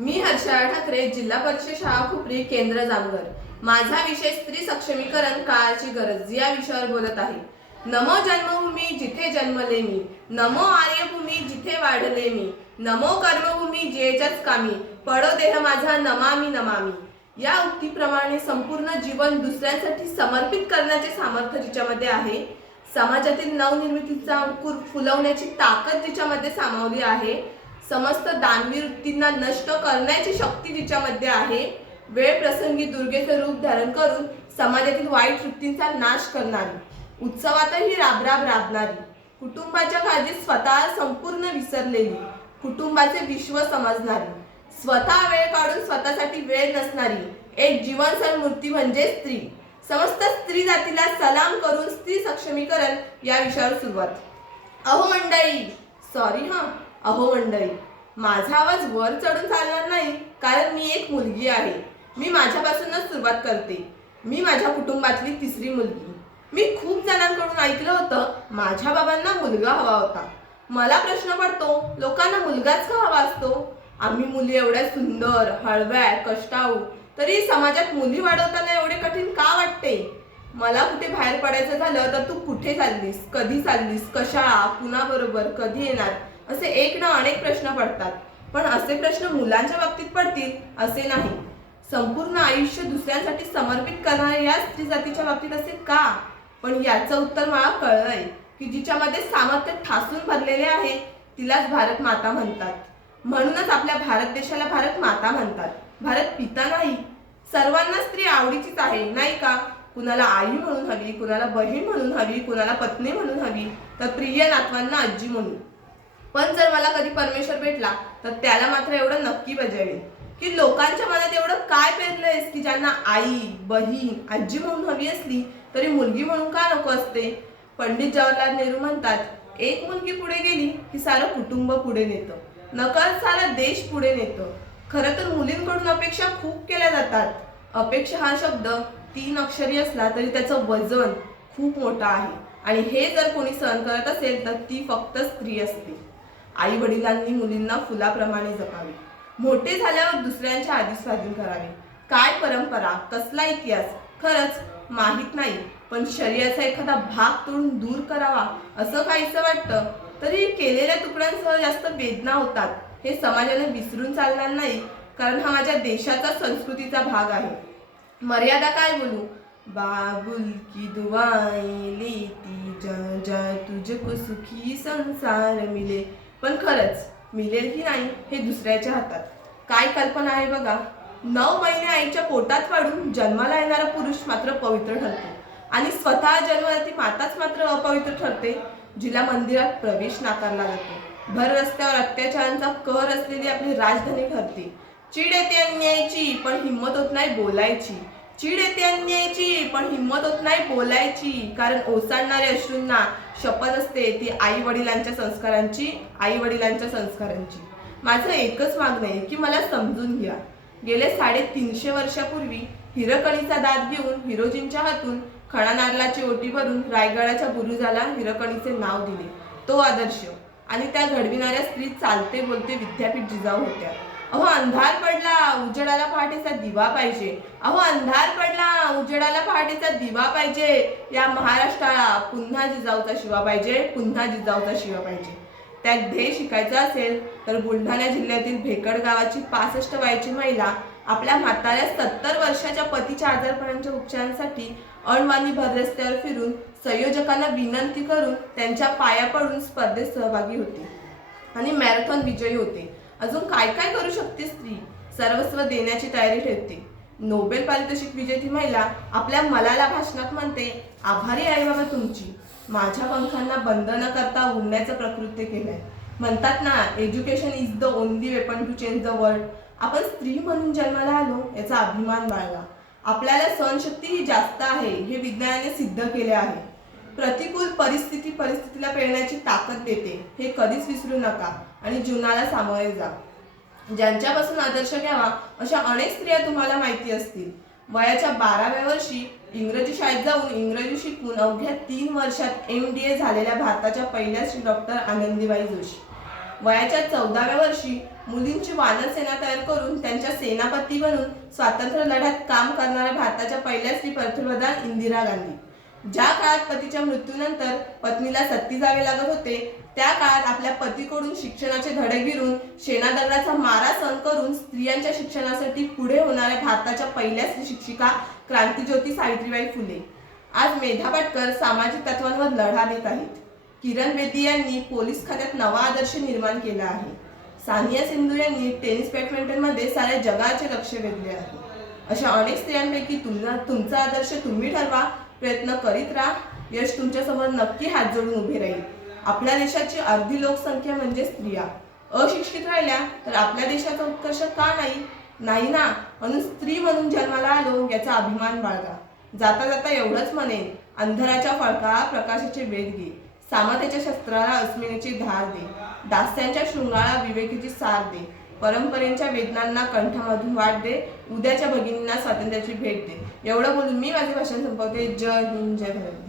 मी हर्षा ठाकरे, जिल्हा परिषद शाळा खुपरी, केंद्र जामगर. माझा विषय स्त्री सक्षमीकरण काळाची गरज या विषयावर बोलत आहे. नमो जन्मभूमी जिथे जन्मले मी, नमो आर्यभूमी जिथे वाढले मी, नमो कर्मभूमी जेजच कामी, पडो देह माझा नमामि नमामि. या उक्तीप्रमाणे संपूर्ण जीवन दुसऱ्यांसाठी समर्पित करण्याचे सामर्थ्य जिच्यामध्ये आहे, समाजातील नवनिर्मितीचा अंकुर फुलवण्याची ताकद जिच्यामध्ये सामावली आहे, समस्त दानवी वृत्तींना नष्ट करण्याची शक्ती जिच्यामध्ये आहे, वेळ प्रसंगी दुर्गेचे रूप धारण करून समाजातील वाईट वृत्तींचा नाश करणारी, उत्सवातही राबराब राबणारी, कुटुंबाच्या काळजीत स्वतः संपूर्ण विसरलेली, कुटुंबाचे विश्व समजणारी, स्वतः वेळ काढून स्वतःसाठी वेळ नसणारी एक जीवनसर मूर्ती म्हणजे स्त्री. समस्त स्त्री जातीला सलाम करून स्त्री सक्षमीकरण या विषयावर सुरुवात. अहो मंडळी, अहो मंडळी, माझा आवाज वर चढून चालणार नाही, कारण मी एक मुलगी आहे. मी माझ्यापासूनच सुरुवात करते. मी माझ्या कुटुंबातली तिसरी मुलगी. मी खूप जणांकडून ऐकलं होतं माझ्या बाबांना मुलगा हवा होता. मला प्रश्न पडतो, लोकांना मुलगाच का हवा असतो? आम्ही मुली एवढ्या सुंदर, हळव्या, कष्टाळू, तरी समाजात मुली वाढवताना एवढे कठीण का वाटते? मला कुठे बाहेर पडायचं झालं तर तू कुठे चाललीस, कधी चाललीस, कशाला, कुणाबरोबर, कधी येणार, असे एक ना अनेक प्रश्न पडतात. पण असे प्रश्न मुलांच्या बाबतीत पडतील असे नाही. संपूर्ण आयुष्य दुसऱ्यांसाठी समर्पित करणाऱ्या या स्त्री जातीच्या बाबतीत असे का? पण याचं उत्तर मला कळलंय की जिच्यामध्ये सामर्थ्य ठासून भरलेले आहे तिलाच भारत माता म्हणतात. म्हणूनच आपल्या भारत देशाला भारत माता म्हणतात, भारत पिता नाही. सर्वांना स्त्री आवडीचीच आहे, नाही का? कुणाला आई म्हणून हवी, कुणाला बहीण म्हणून हवी, कुणाला पत्नी म्हणून हवी, तर प्रिय नातवांना आजी म्हणून. पण जर मला कधी परमेश्वर भेटला तर त्याला मात्र एवढं नक्की बजावेल की लोकांच्या मनात एवढं काय पेरलंयस की ज्यांना आई, बहीण, आजी म्हणून हवी असली तरी मुलगी म्हणून का नको असते? पंडित जवाहरलाल नेहरू म्हणतात, एक मुलगी पुढे गेली की सारं कुटुंब पुढे नेतं, नकळत सारा देश पुढे नेतं. खरं तर मुलींकडून अपेक्षा खूप केल्या जातात. अपेक्षा हा शब्द 3 अक्षरी असला तरी त्याचं वजन खूप मोठं आहे, आणि हे जर कोणी सहन करत असेल तर ती फक्त स्त्री असते. आई वडिलांनी मुलींना फुलाप्रमाणे जपावे, मोठे झाल्यावर दुसऱ्यांच्या आधी स्वाधीन करावे. काय परंपरा, कसला इतिहास खरंच माहित नाही, पण शरीराचा एखादा भाग तोडून दूर करावा असं काहीसं वाटतं. तरी केलेल्या तुकड्यांसह जास्त वेदना होतात हे समाजाने विसरून चालणार नाही, कारण हा माझ्या देशाचा संस्कृतीचा भाग आहे. मर्यादा काय बोलू, बाबुल की दुआएं लेती जा जा तुझको सुखी संसार मिले. पण खरंच मिळेल की नाही हे दुसऱ्याच्या हातात. काय कल्पना आहे बघा. 9 महिने आईच्या पोटात वाढून जन्माला येणारा पुरुष मात्र पवित्र ठरतो, आणि स्वतः जन्मदाती माताच मात्र अपवित्र ठरते, जिला मंदिरात प्रवेश नाकारला जातो. भर रस्त्यावर अत्याचारांचा कहर असलेली आपली राजधानी ठरते. चीड येते अन्यायाची पण हिंमत होत नाही बोलायची. चीड येते अन्यायाची पण हिंमत होत नाही बोलायची, कारण ओसाडणाऱ्या अश्रूंना शपथ असते ती आई वडिलांच्या संस्कारांची. माझं एकच मागणं आहे की मला समजून घ्या. गेले 350 वर्षापूर्वी हिरकणीचा दात घेऊन हिरोजींच्या हातून खणा नारळाची ओटी भरून रायगडाच्या बुरुजाला हिरकणीचे नाव दिले. तो आदर्श आणि त्या घडविणाऱ्या स्त्री चालते बोलते विद्यापीठ जिजाऊ होत्या. अहो अंधार पडला, उजेडाला पहाटेचा दिवा पाहिजे. अहो अंधार पडला, उजेडाला पहाटेचा दिवा पाहिजे. या महाराष्ट्राला पुन्हा जिजाऊचा शिवा पाहिजे, पुन्हा जिजाऊचा शिवा पाहिजे. त्यात ध्येय शिकायचा असेल तर बुलढाणा जिल्ह्यातील भेकड गावाची 65 वयाची महिला आपल्या म्हाताऱ्या 70 वर्षाच्या पतीच्या आजारपणाच्या उपचारांसाठी अणवाणी भर रस्त्यावर फिरून संयोजकांना विनंती करून त्यांच्या पाया पडून स्पर्धेत सहभागी होते आणि मॅरेथॉन विजयी होते. अजून काय काय करू शकते स्त्री? सर्वस्व देण्याची तयारी ठेवते. नोबेल पारितोषिक विजेती महिला आपल्या मलाला भाषणात म्हणते, आभारी आहे बाबा तुमची, माझ्या पंखांना बंद न करता उडण्याचं प्रकृत्य केलंय. म्हणतात ना, education is the only weapon to change the world. आपण स्त्री म्हणून जन्माला आलो याचा अभिमान बाळगा. आपल्याला सहनशक्ती ही जास्त आहे हे विज्ञानाने सिद्ध केले आहे. प्रतिकूल परिस्थितीला पेलण्याची ताकद देते हे कधीच विसरू नका, आणि जीवनाला सामोरे जा. ज्यांच्यापासून आदर्श घ्यावा अशा अनेक स्त्रिया तुम्हाला माहिती असतील. वयाच्या 12व्या वर्षी इंग्रजी शाळेत जाऊन इंग्रजी शिकून अवघ्या 3 वर्षात MDA झालेल्या भारताच्या पहिल्या डॉक्टर आनंदीबाई जोशी. वयाच्या 14व्या वर्षी मुलींची वानर सेना तयार करून त्यांच्या सेनापती बनून स्वातंत्र्य लढ्यात काम करणाऱ्या भारताच्या पहिल्या स्त्री पंतप्रधान इंदिरा गांधी. ज्या काळात पतीच्या मृत्यूनंतर पत्नीला सत्ती जावे लागत होते, त्या काळात आपल्या पतीकडून शिक्षणाचे धडे गिरून शेणादगडाचा मारा सहन करून स्त्रियांच्या शिक्षणासाठी पुढे होणाऱ्या भारताच्या पहिल्या स्त्री शिक्षिका क्रांतिज्योती सावित्रीबाई फुले आज मेधा पाटकर सामाजिक तत्वांवर लढा देत आहेत. किरण बेदी यांनी पोलीस खात्यात नवा आदर्श निर्माण केला आहे. सानिया सिंधू यांनी टेनिस बॅडमिंटनमध्ये साऱ्या जगाचे लक्ष वेधले आहे. अशा अनेक स्त्रियांपैकी तुमचा आदर्श तुम्ही ठरवा. प्रयत्न करीत राहा. यश तुमच्या समोर नक्की हात जोडून उभे राहील. आपल्या देशाची अर्धी लोकसंख्या म्हणजे स्त्रिया. अशिक्षित राहिल्या तर आपल्या देशाचा उत्कर्ष का नाही ना. म्हणून स्त्री म्हणून जन्माला आलो याचा अभिमान बाळगा. जाता जाता एवढंच म्हणेन, अंधाराच्या फळका प्रकाशाचे वेध घे. सामर्थ्याच्या शस्त्राला अस्मितेची धार दे. दास्यांच्या शृंगाला विवेकीची साथ दे. परंपरेच्या वेदनांना कंठामधून वाट दे. उद्याच्या भगिनींना स्वातंत्र्याची भेट दे. एवढं बोलून मी माझे भाषण संपवते. जय हिंद, जय भारत.